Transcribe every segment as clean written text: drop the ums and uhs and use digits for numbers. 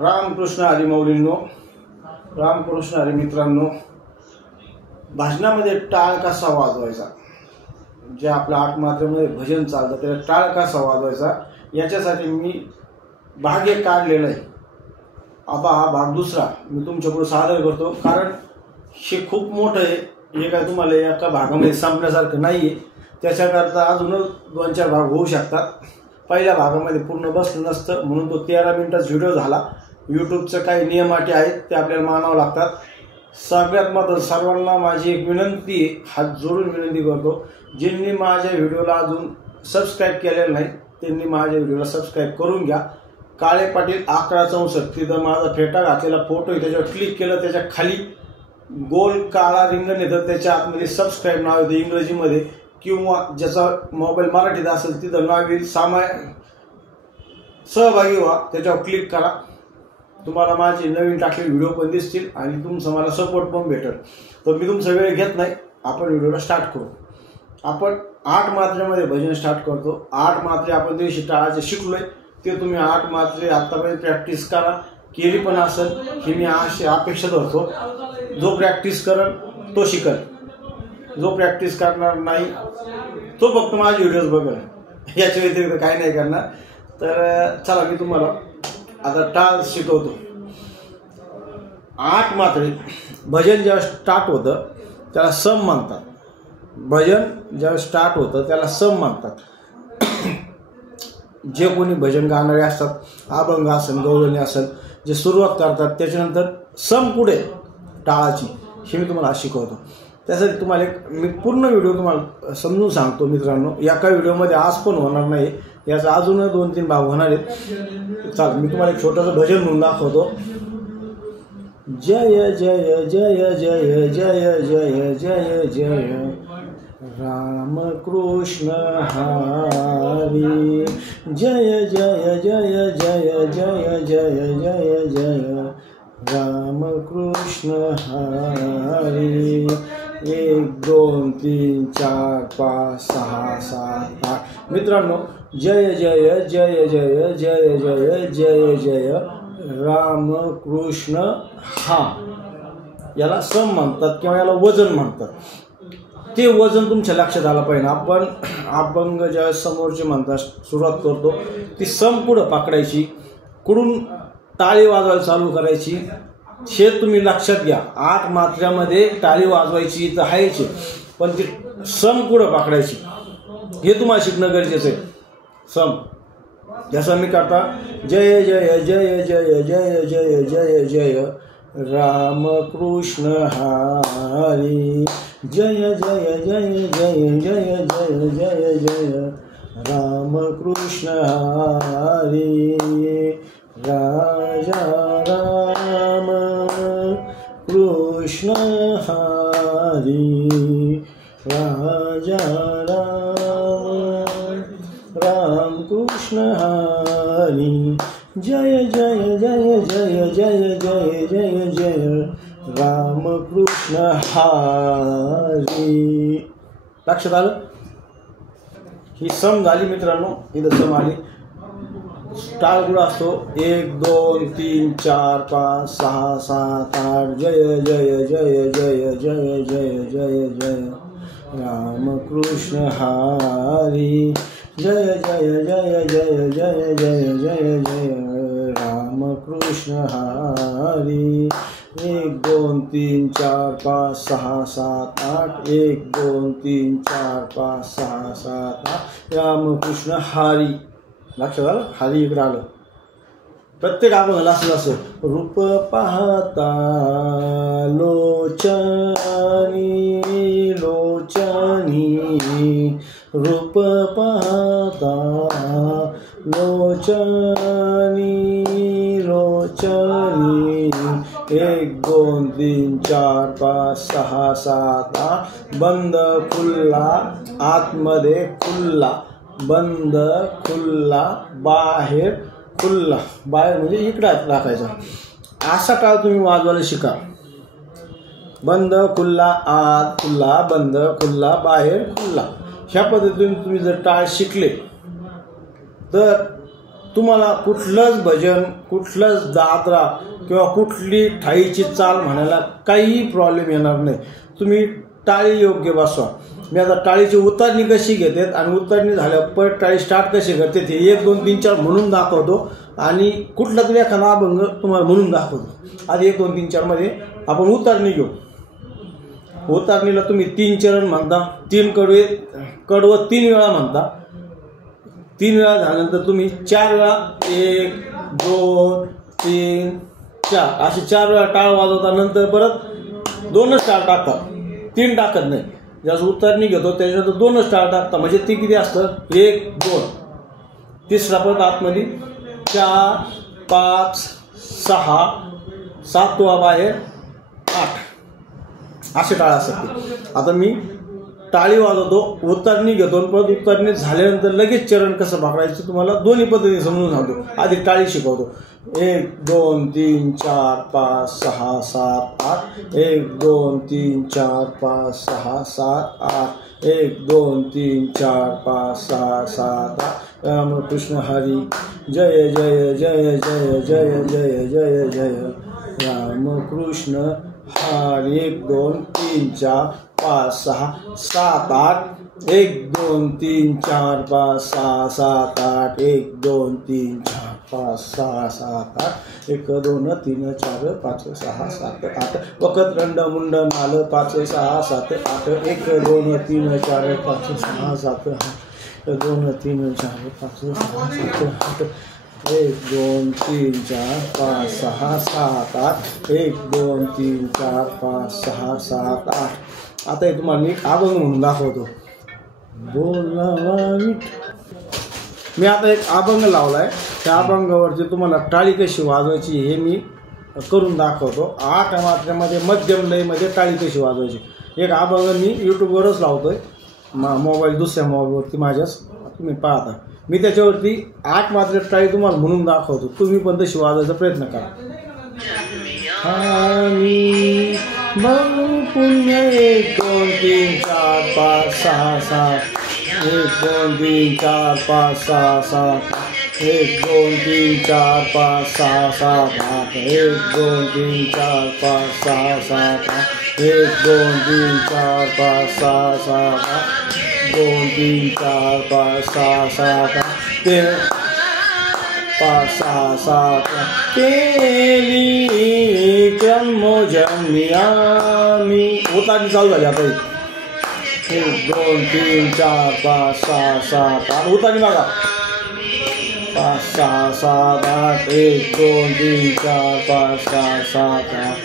रामकृष्ण हरी माऊलींनो, रामकृष्ण हरी मित्रांनो, भजनामध्ये टाळ कसा वाजवायचा, जे आपल्या आठ मात्रेमध्ये भजन चालतं त्याला टाळ कसा वाजवायचा याच्यासाठी मी भाग एक काढलेला आहे. आता हा भाग दुसरा मी तुमच्यापुढे सादर करतो, कारण हे खूप मोठं आहे. हे काय तुम्हाला एका भागामध्ये संपण्यासारखं नाही आहे. त्याच्याकरता अजून 2-4 भाग होऊ शकतात. पहिल्या भागामध्ये पूर्ण बसलं नसतं म्हणून तो 13 मिनिटाचा व्हिडिओ झाला. यूट्यूबचं काही नियम अटी आहेत ते आपल्याला मानावं लागतात. सगळ्यात महत्त्वाचं सर्वांना माझी एक विनंती, हात जोडून विनंती करतो, ज्यांनी माझ्या व्हिडिओला अजून सबस्क्राईब केलेलं नाही त्यांनी माझ्या व्हिडिओला सबस्क्राईब करून घ्या. काळे पाटील 1164 तिथं माझा फेटा घातलेला फोटो आहे, त्याच्यावर क्लिक केलं त्याच्या खाली गोल काळा रिंगण येतं, त्याच्या आतमध्ये सबस्क्राईब नाव येतं इंग्रजीमध्ये, किंवा ज्याचा मोबाईल मराठीत असेल तिथं नाव येईल सहभागी व्हा, त्याच्यावर क्लिक करा. तुम्हाला माझे नवीन टाकलेले व्हिडिओ पण दिसतील आणि तुमचं मला सपोर्ट पण भेटेल. तर मी तुमचा वेळ घेत नाही, आपण व्हिडिओला स्टार्ट करू. आपण 8 मात्रेमध्ये भजन स्टार्ट करतो. 8 मात्रे आपण दिवशी टाळाचे शिकलोय, ते तुम्ही 8 मात्रे आतापर्यंत प्रॅक्टिस करा, केली पण असेल ही मी अशी अपेक्षा धरतो. जो प्रॅक्टिस करेल तो शिकल, जो प्रॅक्टिस करणार नाही तो फक्त माझे व्हिडिओज बघेल, याच्या व्यतिरिक्त काही नाही करणार. तर चला मी तुम्हाला आता टाळ शिकवतो. 8 मात्रे भजन जेव्हा स्टार्ट होतं त्याला सम म्हणतात. भजन जेव्हा स्टार्ट होतं त्याला सम म्हणतात. जे कोणी भजन गाणारे असतात, अभंग असेल गवळणी असेल, जे सुरुवात करतात त्याच्यानंतर सम पुढे टाळाची, हे मी तुम्हाला शिकवतो. त्यासाठी तुम्हाला मी पूर्ण व्हिडिओ तुम्हाला समजून सांगतो मित्रांनो. एका व्हिडिओमध्ये आज पण होणार नाही, याचा अजून 2-3 भाग होणार आहेत. चाल मी तुम्हाला एक छोटंसं भजन म्हणून दाखवतो. जय जय जय जय जय जय जय जय राम कृष्ण हरी, जय जय जय जय जय जय जय जय राम कृष्ण हरी. 1 2 3 4 5 6 7 8 मित्रांनो, जय जय जय जय जय जय जय जय राम कृष्ण हा, याला सम म्हणतात किंवा याला वजन म्हणतात. ते वजन तुमच्या लक्षात आलं पाहिजे. आपण अभंग ज्या समोरचे म्हणतात सुरुवात करतो ती सम पुढं पकडायची, कुठून टाळी वाजवायला चालू करायची, हे तुम्ही लक्षात घ्या. 8 मात्र्यामध्ये टाळी वाजवायची तर हायची, पण ती सम पुढं पकडायची, हे तुम्हाला शिकणं गरजेचं आहे. सम जसं मी करता जय जय जय जय जय जय जय जय राम कृष्ण हरी, जय जय जय जय जय जय जय जय राम कृष्ण हरी. राजा राम कृष्ण हरी, राजा राम कृष्ण हरी, जय जय जय जय जय जय जय जय राम कृष्ण हरी. लक्षात आलं? ही सम झाली मित्रांनो. इथं सम आली. टाळ गुळा असतो 1 2 3 4 5 6 7 8 जय जय जय जय जय जय जय जय राम कृष्ण हरी, जय जय जय जय जय जय जय जय राम कृष्ण हरी. 1 2 3 4 5 6 7 8 1 2 3 4 5 6 7 8 राम कृष्ण हरी. लक्षात आलं? हरी इकडं आलं. प्रत्येक अभंगाला असं असं रूप पाहता लोचनी लोचनी, रूप पाहता लोचनी लोचनी. 1 2 3 4 5 6 7 8 बंद खुल्ला, आतमध्ये खुल्ला, बंद खुल्ला, बाहेर खुल्ला. बाहेर म्हणजे इकडं राखायचा. असा टाळ तुम्ही वाजवायला शिका. बंद खुल्ला, आत खुल्ला, बंद खुल्ला, बाहेर खुल्ला. ह्या पद्धतीने तुम्ही जर टाळ शिकले तर तुम्हाला कुठलंच भजन, कुठलंच दादरा किंवा कुठली ठाईची चाल म्हणायला काही प्रॉब्लेम येणार नाही. तुम्ही टाळी योग्य बसवा. मी आता टाळीची उतारणी कशी घेतात आणि उतारणी झाल्यावर परत टाळी स्टार्ट कशी करते ते 1 2 3 4 म्हणून दाखवतो आणि कुठला तरी एखादा अभंग तुम्हाला म्हणून दाखवतो. आधी 1 2 3 4 मध्ये आपण उतारणी घेऊ. उतारणीला तुम्ही 3 चरण म्हणता, 3 कडवं 3 वेळा म्हणता. 3 वेळा झाल्यानंतर तुम्ही 4 वेळा 1 2 3 4 असे 4 वेळा टाळ वाजवता. नंतर परत 2च टाळ टाकता, 3 टाकत नाही. जसं उतारणी घेतो त्याच्यानंतर 2च टाळ टाकता. म्हणजे ती किती असतं 1 2. तिसरा परत आतमध्ये 4 5 6 7वा बाहेर 8 असे टाळ असतात. आता मी टाळी वाजवतो, उतारणी घेतो, परत उतारणी झाल्यानंतर लगेच चरण कसं पकडायचं तुम्हाला दोन्ही पद्धती समजून सांगतो. आधी टाळी शिकवतो. 1 2 3 4 5 6 7 8 1 2 3 4 5 6 7 8 1 2 3 4 5 6 7 8 रामकृष्ण हरी जय जय जय जय जय जय जय जय रामकृष्ण हरी. 1 2 3 4 5 6 7 8 1 2 3 4 5 6 7 8 1 2 3 4 5 6 7 8 1 2 3 4 5 6 7 8 वखत रंड मुंड नाल 5 6 7 8 1 2 3 4 5 6 7 8 2 3 4 5 6 7 8 1 2 3 4 5 6 7 8 1 2 3 4 5 6 7 8. आता हे तुम्हाला मी अभंग म्हणून दाखवतो. बोलावा मी आता एक अभंग लावलाय. त्या अभंगावरती तुम्हाला टाळी कशी वाजवायची हे मी करून दाखवतो. 8 मात्रेमध्ये मध्यम लयमध्ये टाळी कशी वाजवायची. एक अभंग मी यूट्यूबवरच लावतोय, मोबाईल दुसऱ्या मोबाईलवरती माझ्याच, तुम्ही पाहता. मी त्याच्यावरती 8 मात्रे टाळी तुम्हाला म्हणून दाखवतो. तुम्ही पण तशी वाजवायचा प्रयत्न करा. आणि बहु पुण्य 1 2 3 4 5 6 7 1 2 3 4 5 6 7 1 2 3 4 5 6 7 8 1 2 3 4 5 6 7 8 1 2 3 4 5 6 7 8 2 3 4 5 6 7 8 5 6 7 केली जन्मोजन्मी आम्ही. उतारणी चालू झाली आता. 1 2 3 4 5 6 7 8 उतारणी बघा. 5 6 7 8 1 2 3 4 5 6 7 8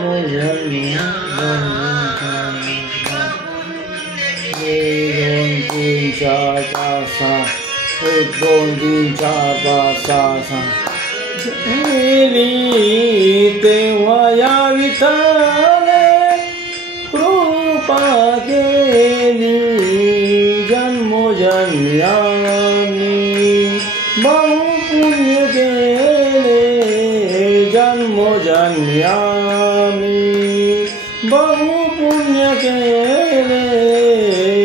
मोजन्मी 1 2 3 4 5 6 1 2 3 4 5 6 7 गेली तेव्हा या विठाने कृपा केली जन्मोजन्मी आम्ही बहु पुण्य केले जन्मोजन्मी आम्ही बहु पुण्य केले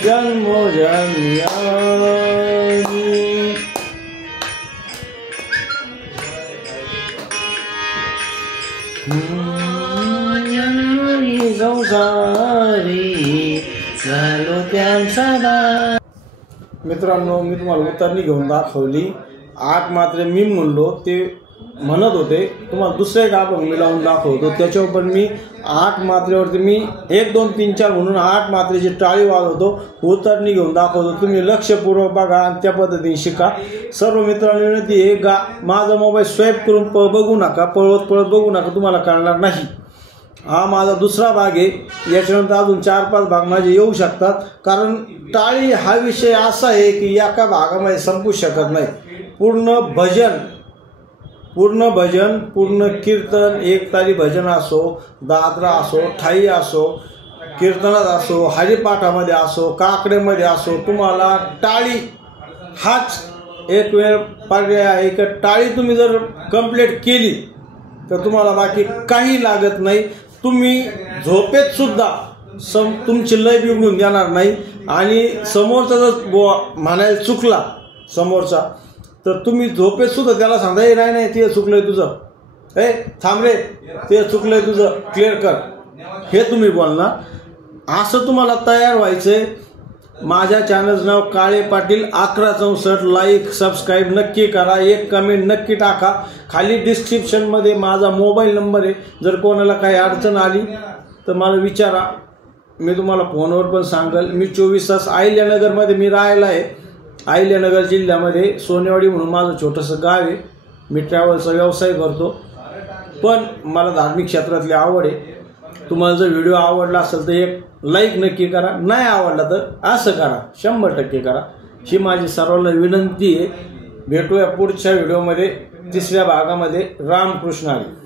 जन्मोजन्मी आम्ही. मित्रांनो, मी तुम्हाला उतारणी घेऊन दाखवली. 8 मात्रे मी म्हणलो ते म्हणत होते. तुम्हाला दुसरे एक अभंग मी लावून दाखवतो. त्याच्यावर पण मी 8 मात्रेवरती मी 1 2 3 4 म्हणून 8 मात्रेची टाळी वाजवतो, उतारणी घेऊन दाखवतो. तुम्ही लक्षपूर्वक बघा आणि त्या पद्धतीने शिका. सर्व मित्रांनी विनंती आहे, माझा मोबाईल स्वॅप करून बघू नका, पळत बघू नका, तुम्हाला कळणार नाही. हा माझा दुसरा भाग आहे. याच्यानंतर अजून 4-5 भाग माझे येऊ शकतात. कारण टाळी हा विषय असा आहे की एका भागामध्ये संपू शकत नाही. पूर्ण भजन, पूर्ण कीर्तन, एकतारी भजन असो, दादरा असो, ठाई असो, कीर्तनात असो, हरिपाठामध्ये असो, काकडेमध्ये असो, तुम्हाला टाळी हाच एक वेळ पर्याय आहे की टाळी तुम्ही जर कंप्लीट केली तर तुम्हाला बाकी काही लागत नाही. तुम्ही झोपेत सुद्धा तुमची लय बिघडून देणार नाही। आणि समोरचा जर म्हणायला चुकला समोरचा, तर तुम्ही झोपेत सुद्धा त्याला सांगा, ए नाही ते चुकलंय तुझं, ए थांब रे ते चुकलंय तुझं, क्लिअर कर, हे तुम्ही बोलणार। असं तुम्हाला तयार व्हायचंय। माझ्या चॅनलचं नाव काळे पाटील 1164। लाईक सबस्क्राईब नक्की करा, एक कमेंट नक्की टाका। खाली डिस्क्रिप्शनमध्ये माझा मोबाईल नंबर आहे, जर कोणाला काही अडचण आली तर मला विचारा, मी तुम्हाला फोनवर पण सांगेल। मी 24 तास अहिल्यानगरमध्ये मी राहायला आहे। अहिल्यानगर जिल्ह्यामध्ये सोनेवाडी म्हणून माझं छोटंसं गाव आहे। मी ट्रॅव्हलचा व्यवसाय करतो, पण मला धार्मिक क्षेत्रातली आवड आहे। तुम्हाला जर व्हिडिओ आवडला असेल तर एक लाईक नक्की करा, नाही आवडला तर असं करा, 100% करा, ही माझी सर्वांना विनंती आहे। भेटूया पुढच्या व्हिडिओमध्ये 3ऱ्या भागामध्ये। रामकृष्ण हरी।